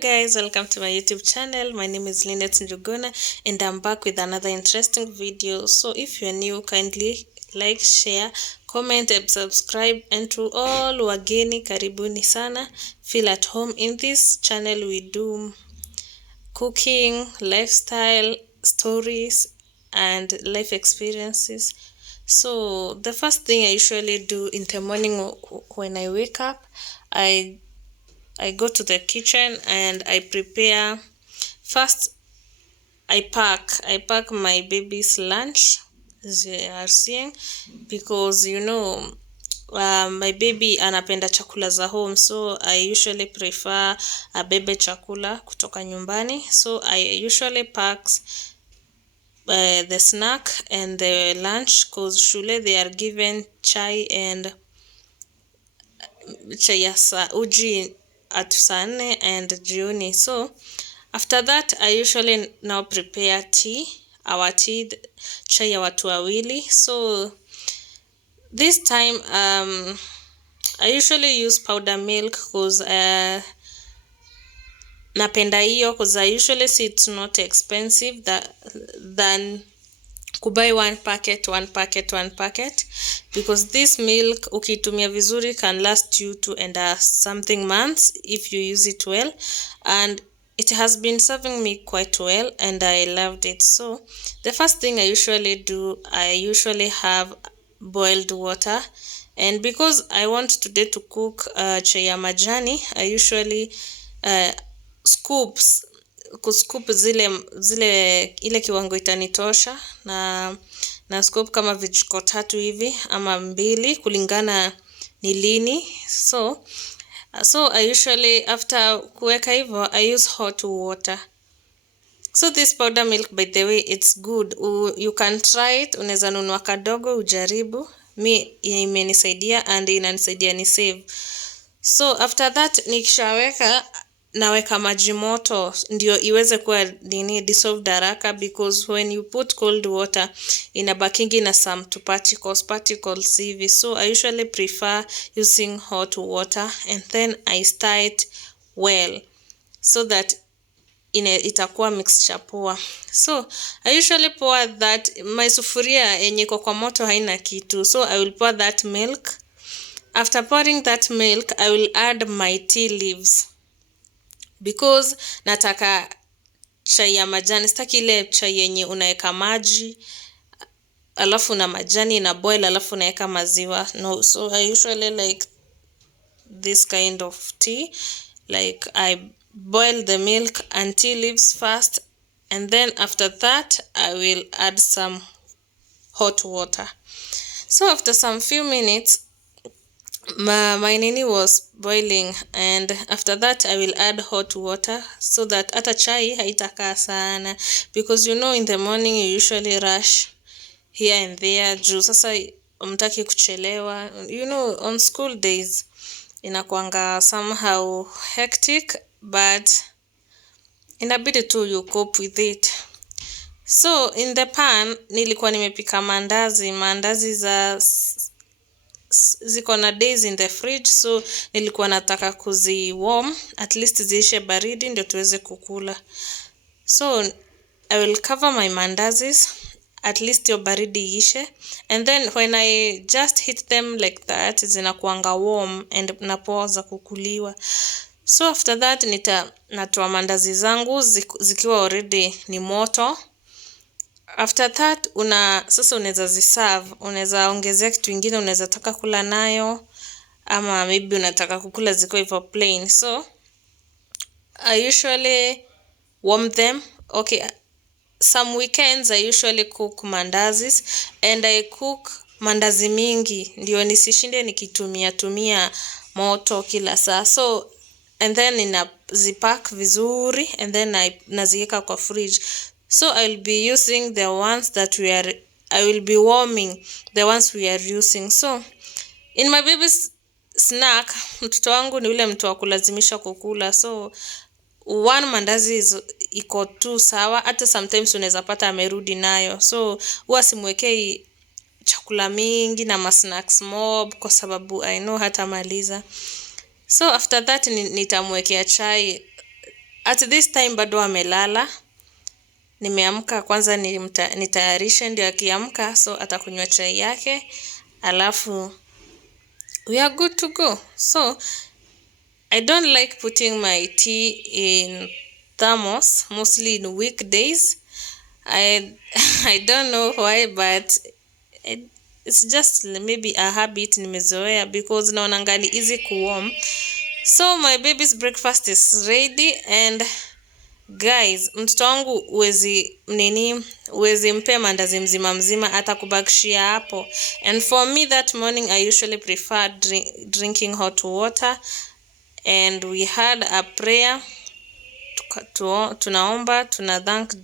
guys, welcome to my YouTube channel. My name is BURLYNNE'S and I'm back with another interesting video. So if you're new, kindly like, share, comment and subscribe. And to all wageni, karibuni sana. Feel at home. In this channel we do cooking, lifestyle, stories and life experiences. So the first thing I usually do in the morning when I wake up, I go to the kitchen and I prepare. First, I pack my baby's lunch, as you are seeing, because my baby anapenda chakula za home, so I usually prefer abebe chakula kutoka nyumbani. So I usually pack the snack and the lunch, cause shule they are given chai and chai ya uji at saa 4 and jioni. So after that I usually now prepare tea, our tea, chai ya watu wawili. So this time I usually use powder milk because napenda hiyo, because I usually see it's not expensive than kubuy one packet, because this milk ukitumia vizuri can last you 2 and something months if you use it well, and it has been serving me quite well and I loved it. So the first thing I usually do, I usually have boiled water, and because I want today to cook chai ya majani, I usually scoop ile kiwango itanitosha, na scoop kama vijiko 3 hivi ama 2 kulingana ni lini. So I usually, after kuweka hivyo, I use hot water. So this powder milk, by the way, it's good. You can try it. Unaweza nunua kadogo ujaribu. Mi imenisaidia and inanisaidia ni save. So after that nikishaweka, naweka maji moto ndio iweze kuwa dissolved haraka, because when you put cold water inabakingi na some particles hivi. So I usually prefer using hot water, and then I stir it well so that itakuwa mixture poa. So I usually pour that, my sufuria yenye iko kwa moto haina kitu, so I will pour that milk. After pouring that milk, I will add my tea leaves, because nataka chai ya majani. Sitaki ile chai yenye unaweka maji alafu na majani na boil alafu unaweka maziwa. No, so I usually like this kind of tea. Like I boil the milk and tea leaves first, and then after that I will add some hot water. So after some few minutes, my nini was boiling, and after that I will add hot water so that hata chai haitakaa sana, because in the morning you usually rush here and there juu sasa mtaki kuchelewa. On school days inakuanga somehow hectic, but inabidi tu you cope with it. So in the pan nilikuwa nimepika mandazi za ziko na days in the fridge, so nilikuwa nataka kuzi warm at least ziishe baridi ndio tuweze kukula. So I will cover my mandazis at least your baridi ishe, and then when I just hit them like that zinakuanga warm and napoza kukuliwa. So after that natoa mandazi zangu zikiwa already ni moto. After that sasa unaweza ziserve, unaweza ongezea kitu kingine unaweza taka kula nayo, ama maybe unataka kukula ziko hivyo plain. So I usually warm them. Okay, some weekends I usually cook mandazis, and I cook mandazi mingi ndio nisishinde nikitumia moto kila saa. So and then ninazipack vizuri, and then naziweka kwa fridge. So I'll be using the ones that I will be warming the ones we are using. So in my baby's snack, mtoto wangu ni ule mtu wa kulazimisha kukula, so one mandazi iko tu sawa. Hata sometimes unaweza pata amerudi nayo, so huwa simwekei chakula mingi na snacks mob, kwa sababu I know hata maliza. So after that nitamwekea chai At this time bado amelala. Nimeamka kwanza nitayarishe ndio akiamka, so atakunywa chai yake, alafu we are good to go. So I don't like putting my tea in thermos, mostly in weekdays. I don't know why, but it's just maybe a habit nimezoea, because naonanga ni easy kuwarm. So my baby's breakfast is ready, and guys, mtoto wangu uwezi mpe mandazi mzima mzima, atakubakishia hapo. And for me that morning I usually prefer drinking hot water, and we had a prayer. Tunaomba, thank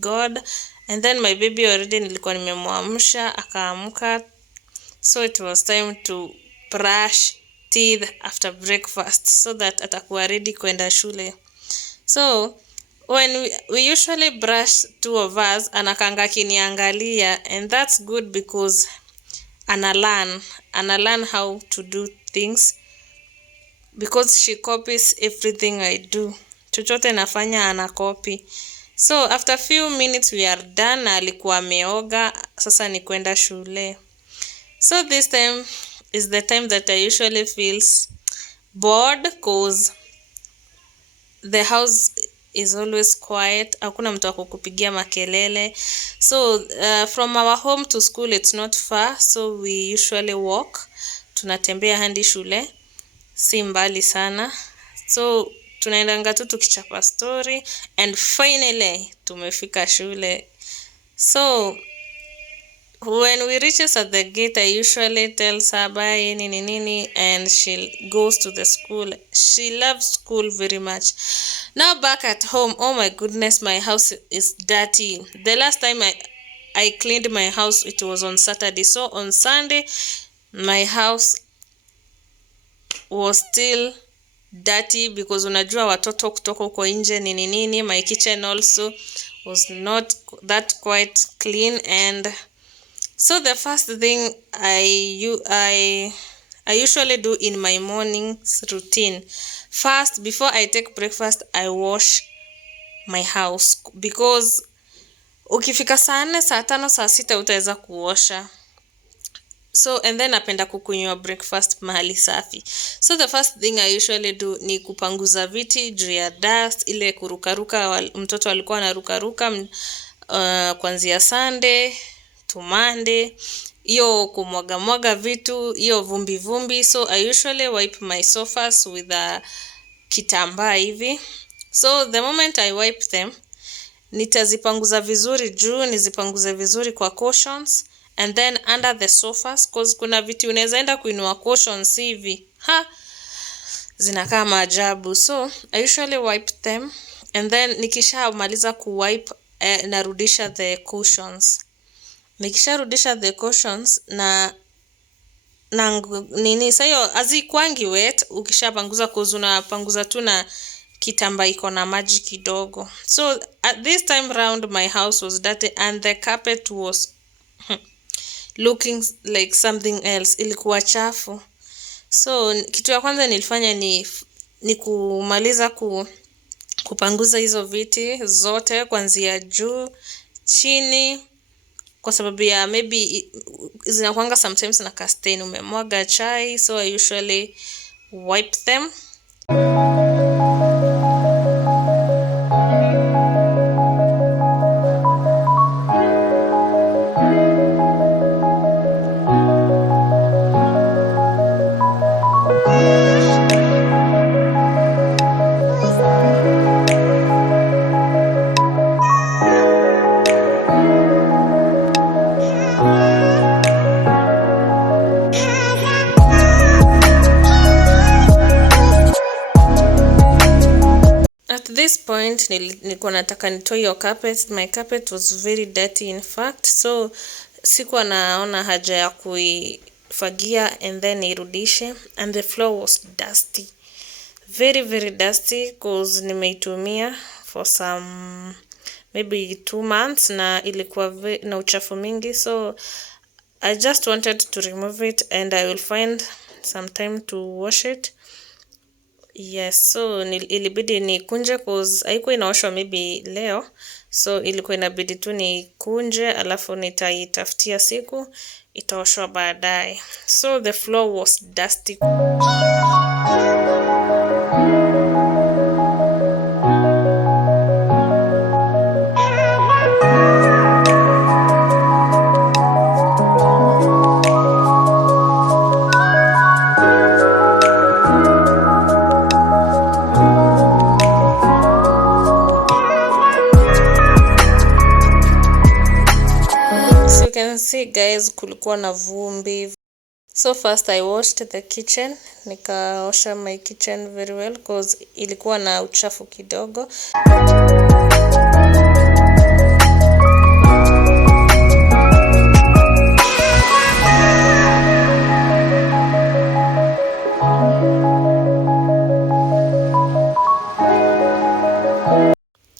God, and then my baby already nilikuwa nimemwamsha akaamka, so it was time to brush teeth after breakfast so that atakuwa ready kwenda shule. So when we usually brush, two of us, anakanga kiniangalia, and that's good because ana learn how to do things, because she copies everything I do. Chochote nafanya ana copy. So after few minutes we are done, na alikuwa ameoga, sasa ni kwenda shule. So this time is the time that I usually feels bored, cause the house is always quiet. Hakuna mtu akukupigia makelele. So from our home to school it's not far, so we usually walk. Tunatembea hadi shule, si mbali sana. So tunaendanga tu tukichapa story, and finally tumefika shule. So when we reaches at the gate, I usually tell her bye nini, and she goes to the school. She loves school very much. Now back at home, oh my goodness, my house is dirty. The last time I cleaned my house, it was on Saturday. So on Sunday my house was still dirty, because unajua watoto kutoka huko nje nini. My kitchen also was not that quite clean, and so the first thing I usually do in my morning's routine, first before I take breakfast, I wash my house, because ukifika saa 4, saa 5, saa 6 utaweza kuosha. So and then napenda kukunywa breakfast mahali safi. So the first thing I usually do ni kupanguza viti juu ya dust, ile kurukaruka mtoto alikuwa anarukaruka kuanzia Sunday to Monday, hiyo kumwaga vitu, hiyo vumbi. So I usually wipe my sofas with a kitambaa hivi. So the moment I wipe them, nitazipanguza vizuri juu, nizipanguze vizuri kwa cushions, and then under the sofas, cause kuna vitu unaweza enda kuinua cushions hivi, zinakaa maajabu. So I usually wipe them, and then nikishamaliza kuwipe, narudisha the cushions. Nikisharudisha the cushions na nini, sayo hazikwangi wet ukishapanguza, cause unapanguza tu na kitambaa iko na maji kidogo. So at this time round my house was dirty, and the carpet was looking like something else, ilikuwa chafu. So kitu ya kwanza nilifanya ni kumaliza kupanguza hizo viti zote kuanzia juu chini, kwa sababu ya maybe zinakuanga sometimes na kastain umemwaga chai. So I usually wipe them. At this point nilikuwa nataka nitoe hiyo carpet. My carpet was very dirty in fact, so sikuwa naona haja ya kuifagia and then irudishe. And the floor was dusty, very dusty, cause nimeitumia for some maybe 2 months na ilikuwa na uchafu mingi. So I just wanted to remove it, and I will find some time to wash it. Yes, so ilibidi nikunje cause haikuwa inaoshwa maybe leo. So ilikuwa inabidi tu nikunje alafu nitaitafutia siku itaoshwa baadaye. So the floor was dusty. So you can see guys, kulikuwa na vumbi. So first I washed the kitchen. Nikaosha my kitchen very well cause ilikuwa na uchafu kidogo.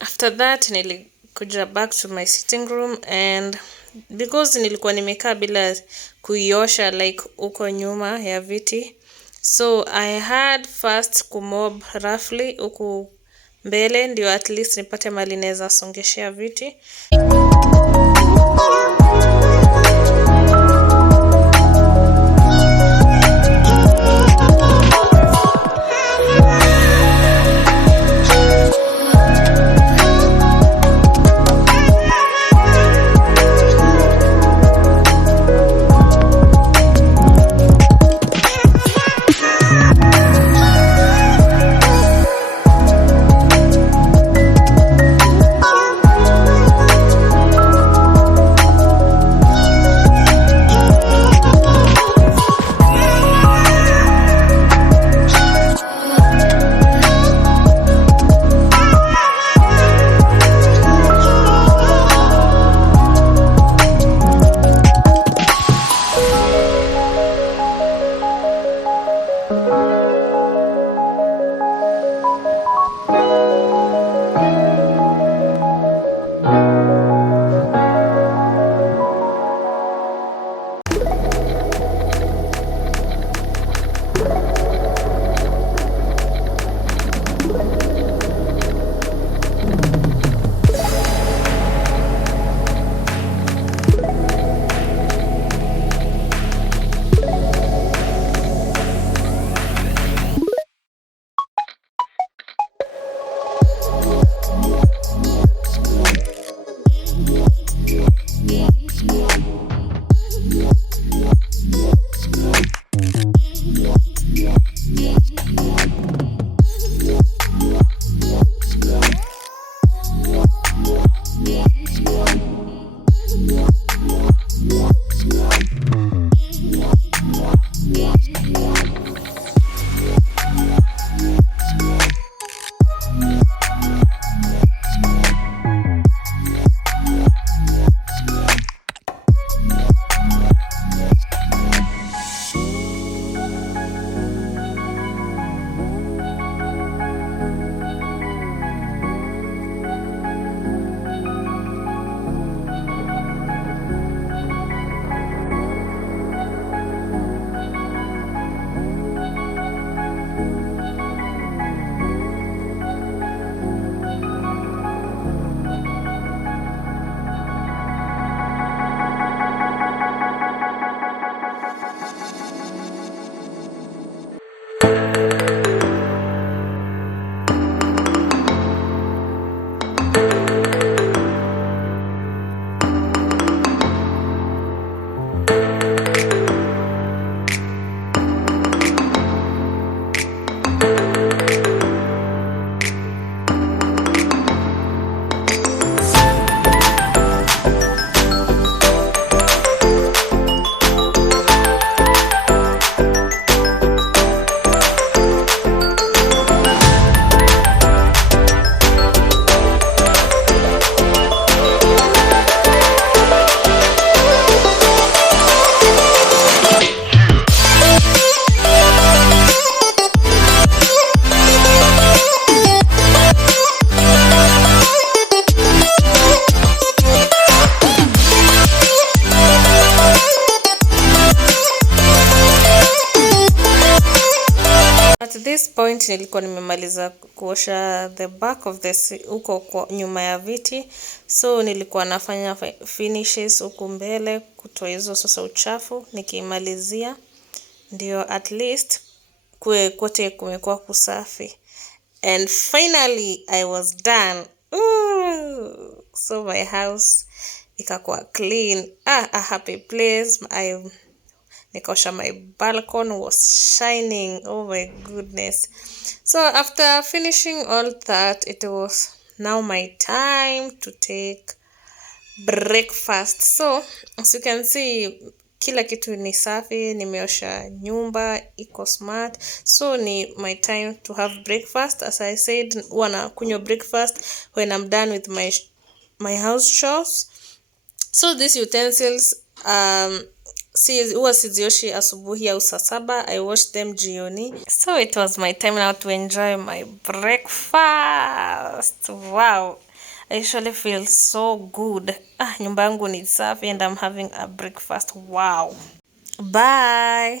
After that nilikuja back to my sitting room, and because nilikuwa nimekaa bila kuiosha like uko nyuma ya viti, so I had first kumob roughly uku mbele ndio at least nipate mali naweza songeshea viti. this point nilikuwa nimemaliza kuosha the back of the huko nyuma ya viti, so nilikuwa nafanya finishes huku mbele kutoa hizo sasa uchafu. Nikimalizia ndio at least kote kumekuwa kusafi, and finally I was done. Ooh, so my house ikakuwa clean, a happy place. Nikaosha, my balcony was shining. Oh my goodness. So after finishing all that, it was now my time to take breakfast. So as you can see, kila kitu ni safi, nimeosha nyumba, iko smart. So ni my time to have breakfast. As I said, wana kunywa breakfast when I'm done with my house chores. So these utensils huwa sizioshi asubuhi au saa saba. I wash them jioni. So it was my time now to enjoy my breakfast. Wow, I usually feel so good. Nyumba yangu ni safi and I'm having a breakfast. Wow. Bye.